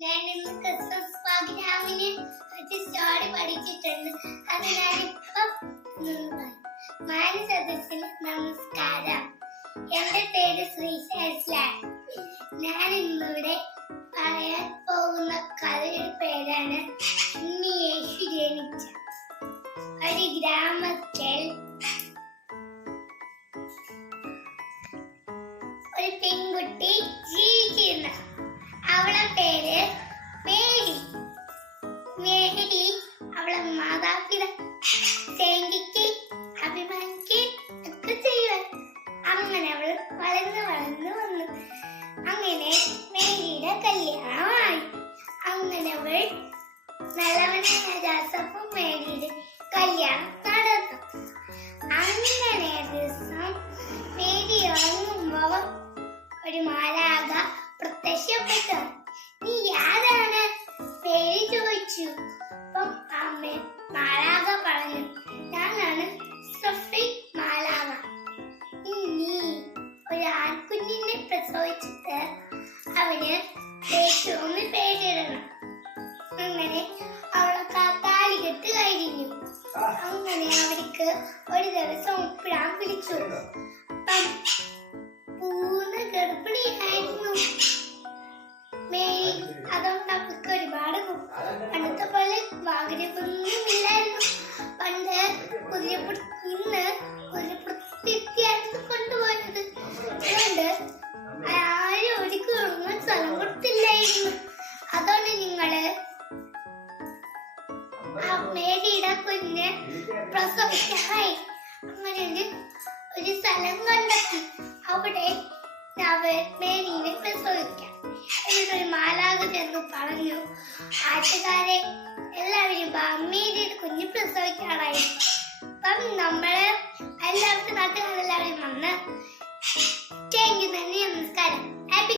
ഞാൻ ഇന്ന് ക്രിസ്മസ് പ്രോഗ്രാമിന് ഒരു സ്റ്റോറി പഠിച്ചിട്ടുണ്ട്. അത് ഞാനിപ്പം മാനസദസ്സിന് നമസ്കാരം. എന്റെ പേര് ശ്രീശാസ്ലാൻ. ഞാൻ ഇന്നിവിടെ പറയാൻ പോകുന്ന കഥയുടെ പേരാണ് ഉണ്ണി യേശു ജനിച്ച. ഒരു ഗ്രാമത്തിൽ ഒരു പെൺകുട്ടി ജീവിച്ചിരുന്നു. അവളെ പേര് മേരി. മേരി അവളെ മാതാപിതാ സ്നേഹിക്കുകയും അഭിമാനിക്കുകയും ഒക്കെ ചെയ്യുവാൻ. അങ്ങനെ അവൾ വളർന്നു വന്നു. അങ്ങനെ മേരിയുടെ കല്യാണമായി. അങ്ങനെ അവൾ നല്ലവനായ ജോസഫും മേരിയുടെ കല്യാണം നടന്നു. അങ്ങനെ ദിവസം മേരി ഉറങ്ങുമ്പോ ഒരു മാലാഖ പ്രത്യക്ഷപ്പെട്ടു. നീ ആരാണ്? പേര് ചോദിച്ചു. അപ്പം അമ്മ മാലാഖ പറഞ്ഞു, ഞാനാണ് സഫി മാലാഖ. നീ ഒരു ആൺകുഞ്ഞിനെ പ്രസവിച്ചിട്ട് അവന് യേശുവെന്ന് പേരിടണം. അങ്ങനെ അവളെ താലി കെട്ട് കഴിഞ്ഞു. അങ്ങനെ അവർക്ക് ഒരു ദിവസം ഉപ്പിടാൻ വിളിച്ചു. അപ്പം പൂർണ്ണ ഗർഭിണിയായിരുന്നു മേരി. അതുകൊണ്ട് അവർക്ക് ഒരുപാട് പണ്ടത്തെ പോലെ ആഗ്രഹമൊന്നുമില്ലായിരുന്നു. പണ്ട് ഇന്ന് കുതിരപ്പുറത്തെത്തിയായിരുന്നു കൊണ്ടുപോയത്. അതുകൊണ്ട് ആരും ഒരിക്കലും സ്ഥലം കൊടുത്തില്ലായിരുന്നു. അതുകൊണ്ട് നിങ്ങള് മേരിയുടെ കുഞ്ഞ് പ്രസവിക്കായി. അങ്ങനെ ഒരു സ്ഥലം കണ്ടെത്തി. അവിടെ മേരിനെ പ്രസവിക്കാം. എന്നിട്ടൊരു മാലാഖ ചെന്ന് പറഞ്ഞു, ആറ്റുകാരെ എല്ലാവരും മേരിയുടെ കുഞ്ഞ് പ്രസവിക്കാറായി. അപ്പം നമ്മള് എല്ലാവർക്കും നാട്ടുകാരെല്ലാവരും വന്ന് എങ്കിൽ തന്നെ